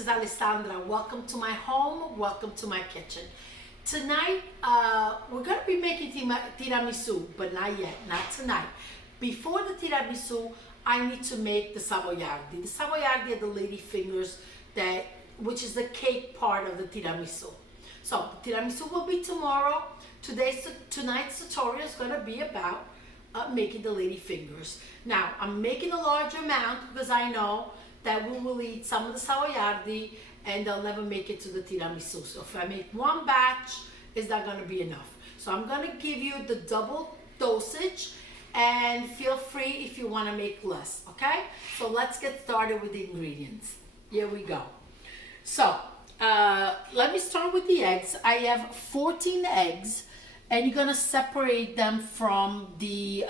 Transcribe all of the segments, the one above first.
is Alessandra. Welcome to my home. Welcome to my kitchen. Tonight, we're going to be making tiramisu, but not yet, not tonight. Before the tiramisu, I need to make the Savoiardi. The Savoiardi are the ladyfingers, which is the cake part of the tiramisu. So, tiramisu will be tomorrow. Tonight's tutorial is going to be about making the ladyfingers. Now, I'm making a large amount because I know that we will eat some of the Savoiardi and they'll never make it to the tiramisu. So if I make one batch, it's not going to be enough. So I'm going to give you the double dosage, and feel free if you want to make less, okay? So let's get started with the ingredients. Here we go. So let me start with the eggs. I have 14 eggs, and you're going to separate them from the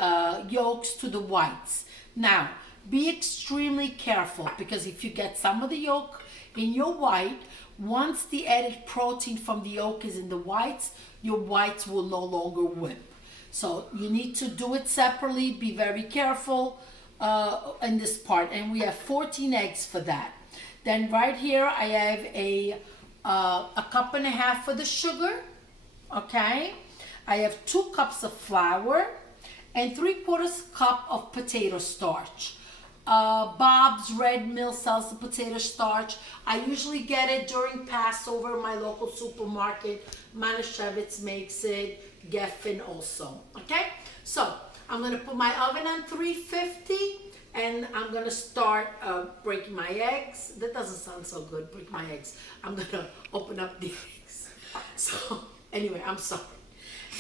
yolks to the whites. Now, be extremely careful, because if you get some of the yolk in your white, once the added protein from the yolk is in the whites, your whites will no longer whip. So you need to do it separately. Be very careful in this part. And we have 14 eggs for that. Then right here I have a cup and a half for the sugar. Okay. I have 2 cups of flour and 3/4 cup of potato starch. Bob's Red Mill sells the potato starch. I usually get it during Passover in my local supermarket. Manischewitz makes it, Geffen also. Okay, so I'm going to put my oven on 350 and I'm going to start breaking my eggs. That doesn't sound so good, break my eggs. I'm going to open up the eggs. So anyway, I'm sorry.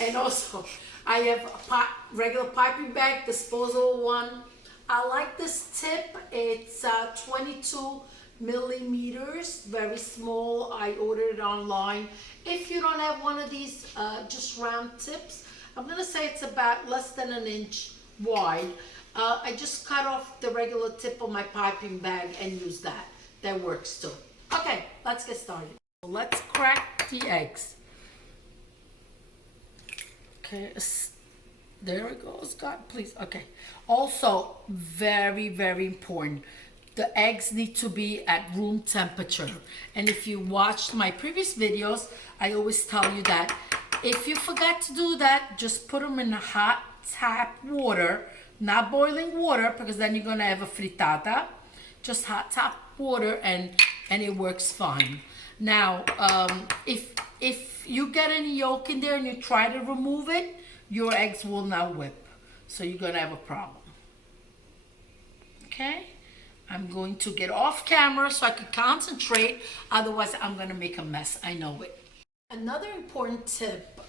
And also, I have a regular piping bag, disposable one. I like this tip. It's 22 millimeters, very small. I ordered it online. If you don't have one of these just round tips, I'm gonna say it's about less than an inch wide. I just cut off the regular tip of my piping bag and use that. That works too. Okay, let's get started. Let's crack the eggs. Okay. There it goes, God, please. Okay. Also, very, very important. The eggs need to be at room temperature. And if you watched my previous videos, I always tell you that if you forgot to do that, just put them in hot tap water, not boiling water, because then you're going to have a frittata. Just hot tap water and it works fine. Now, if you get any yolk in there and you try to remove it, your eggs will not whip. So you're going to have a problem. Okay? I'm going to get off camera so I can concentrate. Otherwise, I'm going to make a mess. I know it. Another important tip,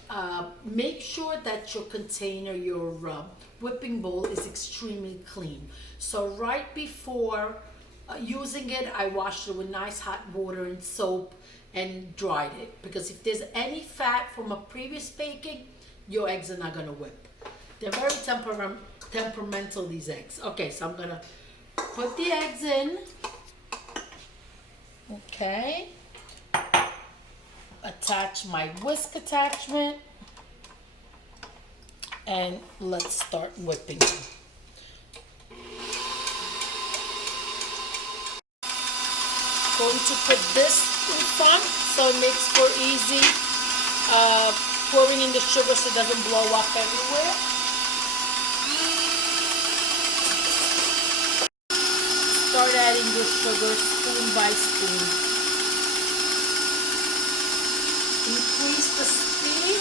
make sure that your container, your whipping bowl is extremely clean. So right before using it, I washed it with nice hot water and soap and dried it. Because if there's any fat from a previous baking, your eggs are not going to whip. They're very temperamental, these eggs. Okay, so I'm going to put the eggs in. Okay. Attach my whisk attachment. And let's start whipping them. Going to put this in front so it makes for easy pouring in the sugar so it doesn't blow up everywhere. Start adding the sugar spoon by spoon. Increase the speed.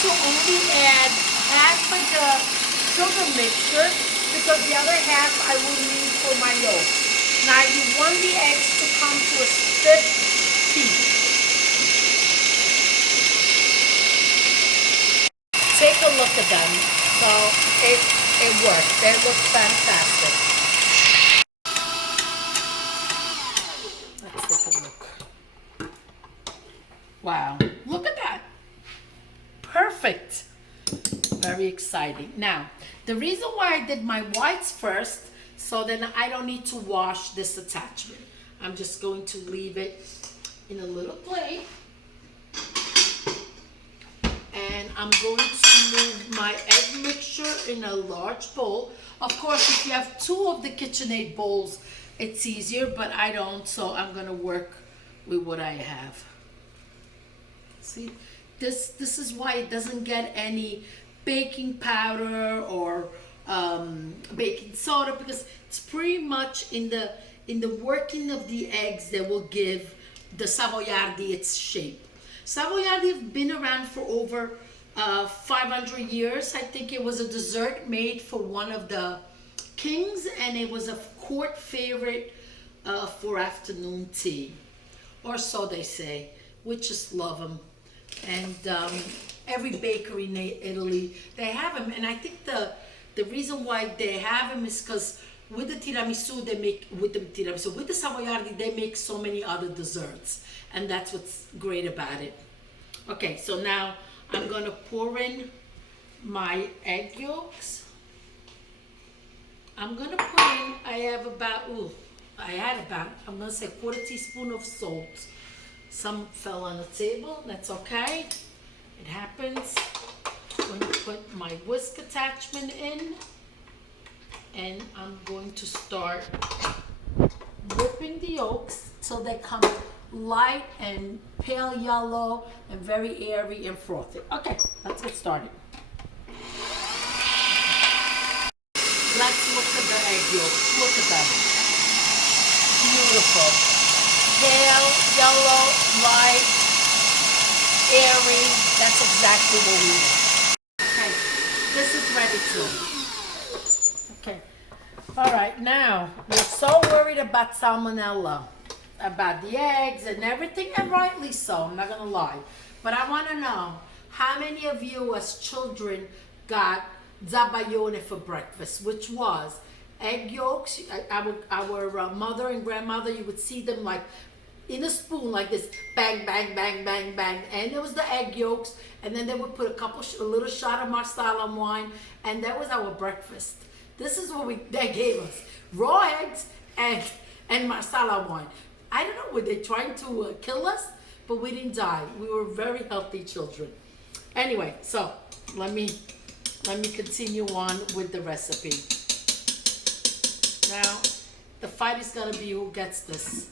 To only add half of the sugar mixture because the other half I will need for my yolk. Now you want the eggs to come to a stiff heat. Take a look at them. So it works. They look fantastic. Let's take a look. Wow. Look at that. Perfect. Very exciting. Now, the reason why I did my whites first, So then I don't need to wash this attachment. I'm just going to leave it in a little plate. And I'm going to move my egg mixture in a large bowl. Of course, if you have 2 of the KitchenAid bowls, it's easier, but I don't, so I'm gonna work with what I have. See, this is why it doesn't get any baking powder or baking soda, because it's pretty much in the working of the eggs that will give the Savoiardi its shape. Savoiardi have been around for over 500 years. I think it was a dessert made for one of the kings, and it was a court favorite for afternoon tea, or so they say. We just love them. And every bakery in Italy, they have them. And I think the reason why they have them is because with the tiramisu, with the Savoiardi, they make so many other desserts. And that's what's great about it. Okay, so now I'm gonna pour in my egg yolks. I'm gonna put in, I'm gonna say 1/4 teaspoon of salt. Some fell on the table, that's okay. It happens. I'm going to put my whisk attachment in, and I'm going to start whipping the yolks so they come light and pale yellow and very airy and frothy. Okay, let's get started. Let's look at the egg yolks. Look at them. Beautiful. Pale, yellow, light, airy. That's exactly what we want. Okay, this is ready too. Okay. All right, now we're so worried about salmonella, about the eggs and everything, and rightly so, I'm not gonna lie. But I wanna know, how many of you as children got zabaglione for breakfast, which was egg yolks? Our mother and grandmother, you would see them like in a spoon like this, bang, bang, bang, bang, bang, and it was the egg yolks, and then they would put a little shot of marsala wine, and that was our breakfast. This is what they gave us: raw eggs and marsala wine. I don't know, were they trying to kill us? But we didn't die. We were very healthy children. Anyway, so let me continue on with the recipe. Now, the fight is gonna be who gets this.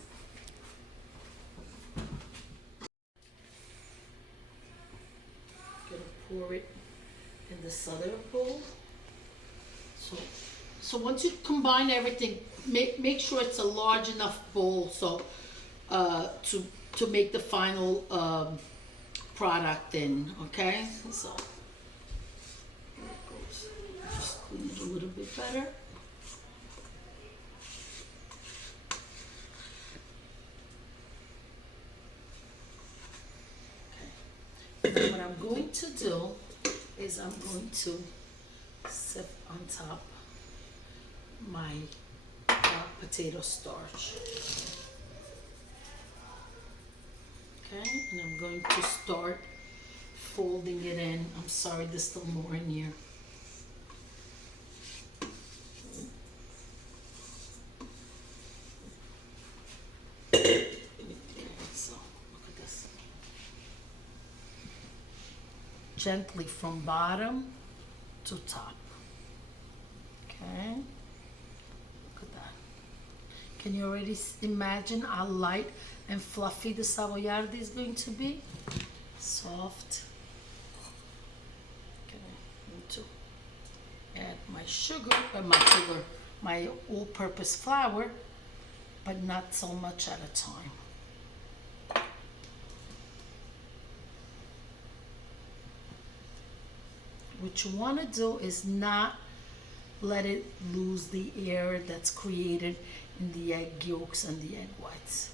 Gonna pour it in the other bowl. So once you combine everything, make sure it's a large enough bowl so to make the final product in. Okay, so there it goes. Just clean it a little bit better. Okay. What I'm going to do is I'm going to sift on top my potato starch. Okay, and I'm going to start folding it in. I'm sorry, there's still more in here. Okay, so look at this. Gently from bottom to top. Okay, look at that. Can you already imagine how light and fluffy the Savoiardi is going to be? Soft. Okay, I'm going to add my all-purpose flour, but not so much at a time. What you want to do is not let it lose the air that's created in the egg yolks and the egg whites.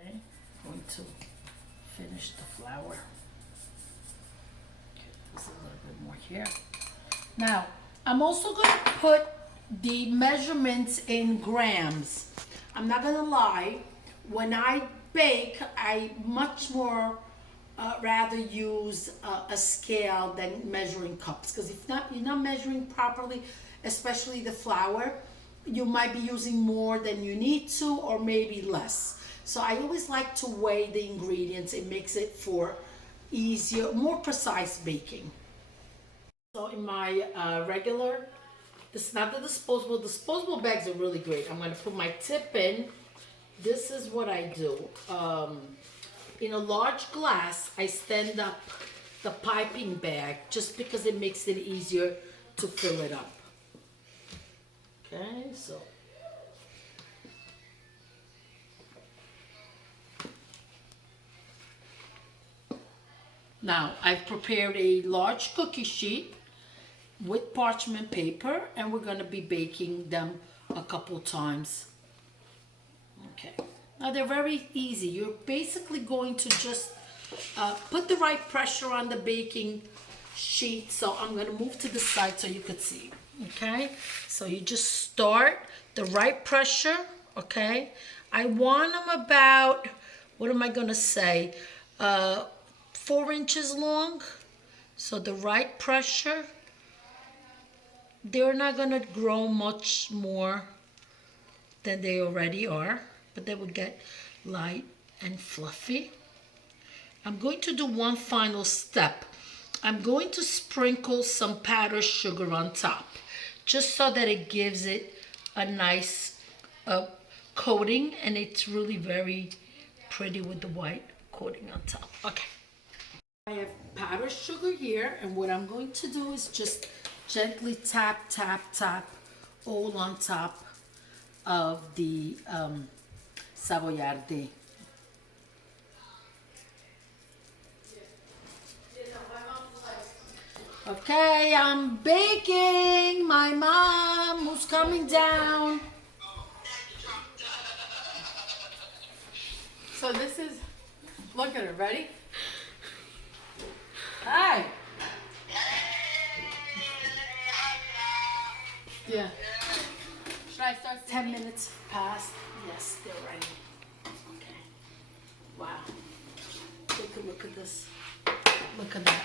Okay, going to finish the flour. Okay, there's a little bit more here. Now, I'm also going to put the measurements in grams. I'm not gonna lie, when I bake, I much more rather use a scale than measuring cups, because if not, you're not measuring properly, especially the flour, you might be using more than you need to, or maybe less. So I always like to weigh the ingredients. It makes it for easier, more precise baking. So in my regular, this is not the disposable bags are really great. I'm gonna put my tip in. This is what I do. In a large glass, I stand up the piping bag just because it makes it easier to fill it up. Okay, so. Now, I've prepared a large cookie sheet with parchment paper, and we're gonna be baking them a couple times. Okay. Now they're very easy. You're basically going to just put the right pressure on the baking sheet. So I'm going to move to the side so you could see. Okay. So you just start the right pressure. Okay. I want them about, what am I going to say? 4 inches long. So the right pressure. They're not going to grow much more than they already are, but they will get light and fluffy. I'm going to do one final step. I'm going to sprinkle some powdered sugar on top, just so that it gives it a nice coating, and it's really very pretty with the white coating on top. Okay. I have powdered sugar here, and what I'm going to do is just gently tap, tap, tap all on top of the Savoiardi. Okay, I'm baking. My mom, who's coming down. So this is, look at her, ready? Hi. Yeah. Should I start 10 minutes past. Yes, they're ready. Okay. Wow. Take a look at this. Look at that.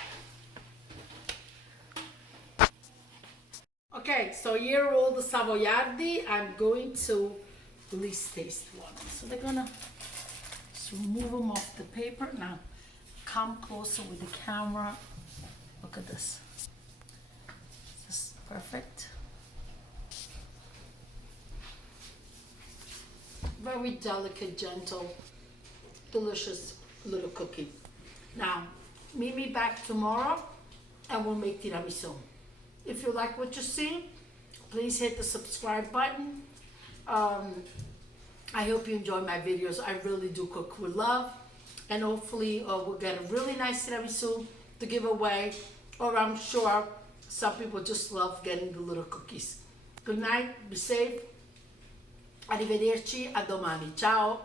Okay, so here are all the Savoiardi. I'm going to least taste one. So they're gonna just remove them off the paper. Now, come closer with the camera. Look at this. This is perfect. Very delicate, gentle, delicious little cookie. Now, meet me back tomorrow and we'll make tiramisu. If you like what you see, please hit the subscribe button. I hope you enjoy my videos. I really do cook with love. And hopefully we'll get a really nice tiramisu to give away. Or I'm sure some people just love getting the little cookies. Good night, be safe. Arrivederci, a domani. Ciao.